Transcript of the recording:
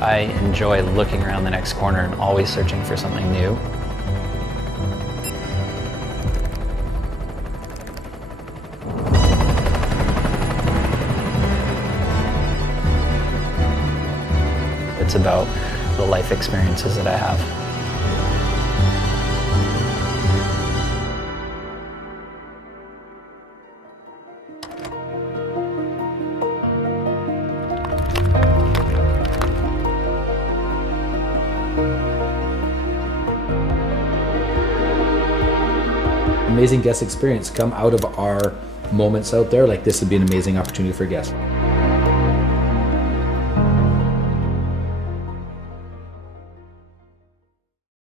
I enjoy looking around the next corner and always searching for something new. It's about the life experiences that I have. Amazing guest experience come out of our moments out there. Like, this would be an amazing opportunity for guests.